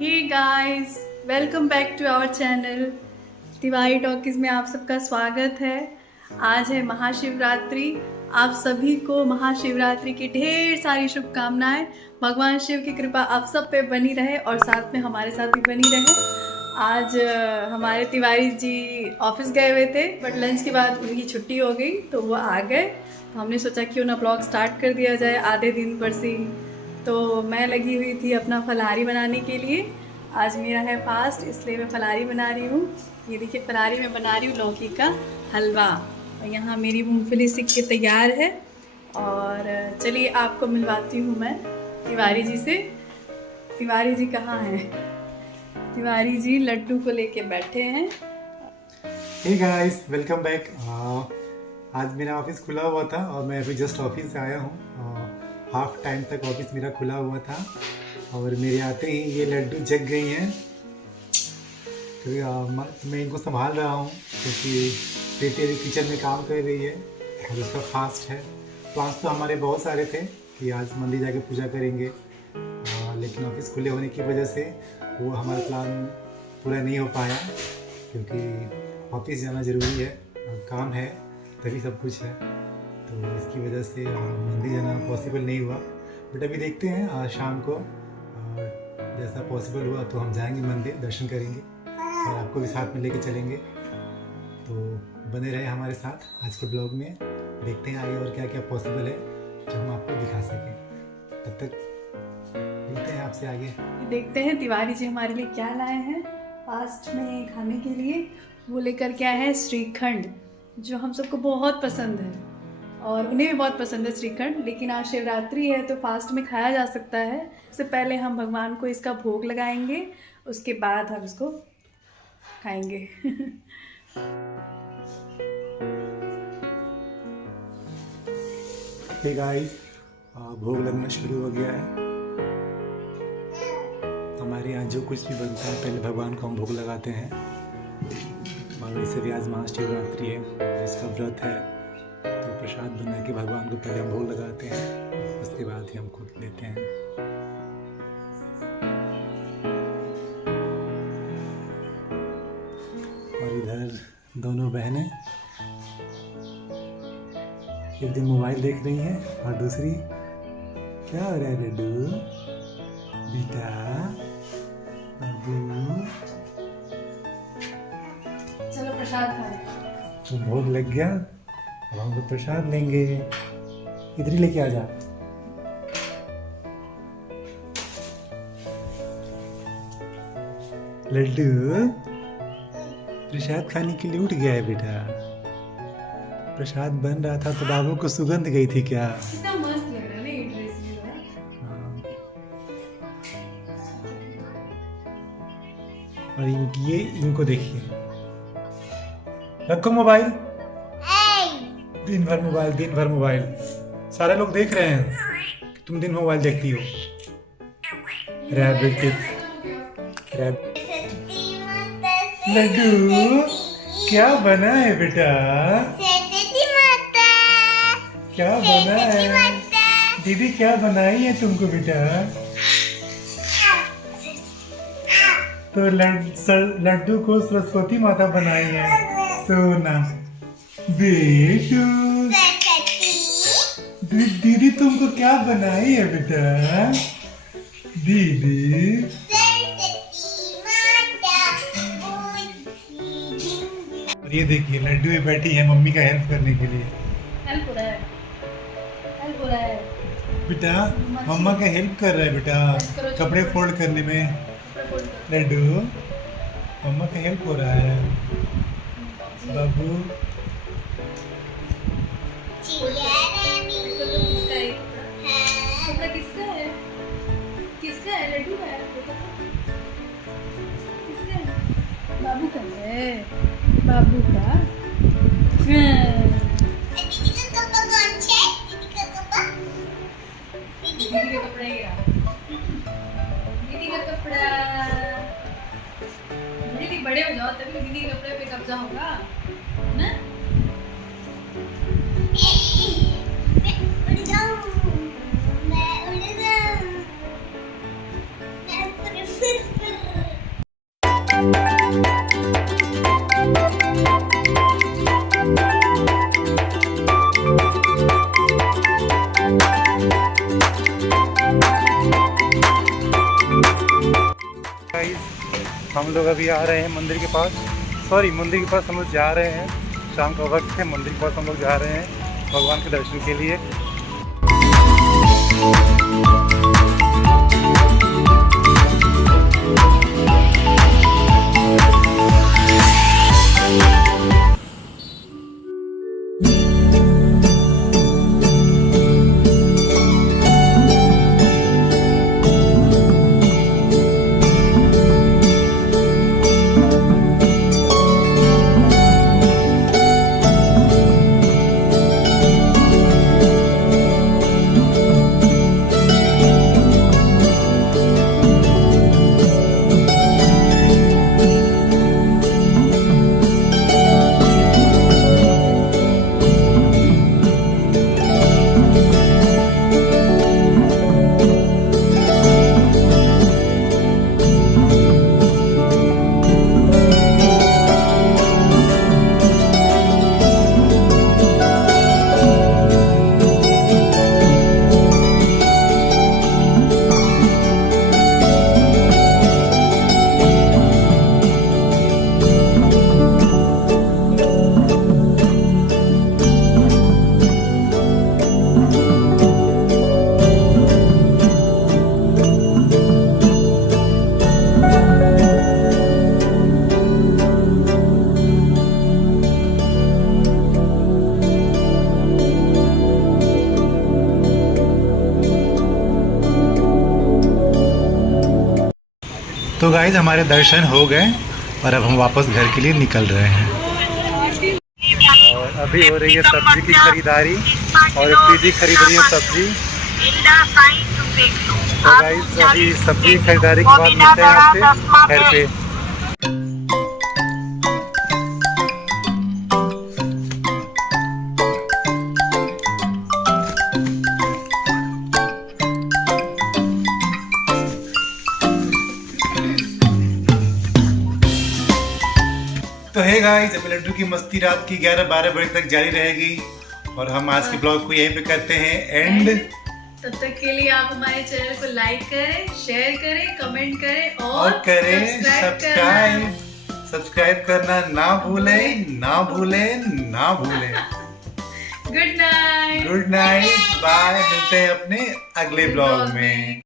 Hey guys, welcome back to our channel Tiwari Talkies में आप सबका स्वागत है। आज है महाशिवरात्रि। आप सभी को महाशिवरात्रि की ढेर सारी शुभकामनाएं। भगवान शिव की कृपा आप सब पे बनी रहे और साथ में हमारे साथ भी बनी रहे। आज हमारे तिवारी जी ऑफिस गए हुए थे, बट लंच के बाद उनकी छुट्टी हो गई तो वो आ गए। तो हमने सोचा क्यों ना ब्लॉग स्टार्ट कर दिया जाए आधे दिन पर से। तो मैं लगी हुई थी अपना फलाहारी बनाने के लिए। आज मेरा है फास्ट, इसलिए मैं फलाहारी बना रही हूँ। ये देखिए फलाहारी में बना रही हूँ लौकी का हलवा। और यहाँ मेरी मूंगफली सिक के तैयार है। और चलिए आपको मिलवाती हूँ मैं तिवारी जी से। तिवारी जी कहाँ हैं? तिवारी जी लड्डू को लेके बैठे हैं। Hey guys, welcome back. आज मेरा ऑफिस खुला हुआ था और मैं अभी जस्ट ऑफिस से आया हूँ। हाफ टाइम तक ऑफिस मेरा खुला हुआ था और मेरे आते ही ये लड्डू जग गई हैं। तो मैं इनको संभाल रहा हूँ क्योंकि बेटी अभी किचन में काम कर रही है और उसका फास्ट है। प्लान्स तो हमारे बहुत सारे थे कि आज मंदिर जाके पूजा करेंगे, लेकिन ऑफिस खुले होने की वजह से वो हमारा प्लान पूरा नहीं हो पाया क्योंकि ऑफिस जाना ज़रूरी है, काम है तभी सब कुछ है। तो इसकी वजह से मंदिर जाना पॉसिबल नहीं हुआ। बट अभी देखते हैं आज शाम को जैसा पॉसिबल हुआ तो हम जाएंगे मंदिर, दर्शन करेंगे और आपको भी साथ में लेके चलेंगे। तो बने रहे हमारे साथ आज के ब्लॉग में। देखते हैं आगे और क्या क्या पॉसिबल है जो हम आपको दिखा सकें। तब तक मिलते हैं आपसे आगे। देखते हैं तिवारी जी हमारे लिए क्या लाए हैं फास्ट में खाने के लिए। वो लेकर क्या है श्रीखंड, जो हम सबको बहुत पसंद है और उन्हें भी बहुत पसंद है श्रीखंड। लेकिन आज शिवरात्रि है तो फास्ट में खाया जा सकता है। सबसे पहले हम भगवान को इसका भोग लगाएंगे, उसके बाद हम इसको खाएंगे। हे गाइस, भोग लगना शुरू हो गया है। हमारे यहाँ जो कुछ भी बनता है पहले भगवान को हम भोग लगाते हैं। और वैसे भी आज महाशिवरात्रि है, जिसका व्रत है तो प्रसाद बना के भगवान को पहले हम भोग लगाते हैं, उसके बाद ही हम खुद लेते हैं। और इधर दोनों बहनें एक दिन मोबाइल देख रही हैं और दूसरी क्या हो रहा है लड्डू बेटा बाबू। चलो प्रसाद खाएं। तो भोग लग गया, अब हम लोग प्रसाद लेंगे। इधर ही लेके आ जा। लड्डू प्रसाद खाने के लिए उठ गया है बेटा। प्रसाद बन रहा था तो बाबू को सुगंध गई थी क्या? कितना मस्त लग रहा है ना ये ड्रेस भी। हाँ। और ये इनको देखिए, रखो मोबाइल। दिन भर मोबाइल सारे लोग देख रहे हैं कि तुम दिन मोबाइल देखती हो। लड्डू क्या बना है बेटा? क्या बना है? दीदी क्या बनाई है तुमको बेटा? तो लड्डू को सरस्वती माता बनाई है। सोना बेटू, दीदी तुमको क्या बनाई है बेटा? दीदी और ये देखिए लड्डू भी बैठी है मम्मी का हेल्प करने के लिए। हेल्प हो रहा है, हेल्प हो रहा है बेटा, मम्मा का हेल्प कर रहा है बेटा कपड़े फोल्ड करने में। लड्डू मम्मा का हेल्प हो रहा है बाबू। किसका है? लड्डू का है? किसका है? बाबू का है, बाबू का। दीदी का कपड़ा ही रहा। दीदी का कपड़ा। दीदी बड़े हो जाओ तभी दीदी के कपड़े पे कब्जा होगा ना। गाइस हम लोग अभी आ रहे हैं मंदिर के पास, मंदिर के पास हम लोग जा रहे हैं। शाम का वक्त है, मंदिर के पास हम लोग जा रहे हैं भगवान के दर्शन के लिए। तो गाइस हमारे दर्शन हो गए और अब हम वापस घर के लिए निकल रहे हैं। और अभी हो रही है सब्जी की खरीदारी और प्रीति खरीद रही है सब्जी। तो गाइस अभी सब्जी खरीदारी के बाद मिलते हैं आपसे घर पे। तो है गाइस, अभी लड्डू की मस्ती रात की 11-12 बजे तक जारी रहेगी और हम आज के ब्लॉग को यहीं पे करते हैं एंड। तब तक के लिए आप हमारे चैनल को लाइक करें, शेयर करें, कमेंट करें और करें सब्सक्राइब करना ना भूलें। गुड नाइट, बाय, मिलते हैं अपने अगले ब्लॉग में।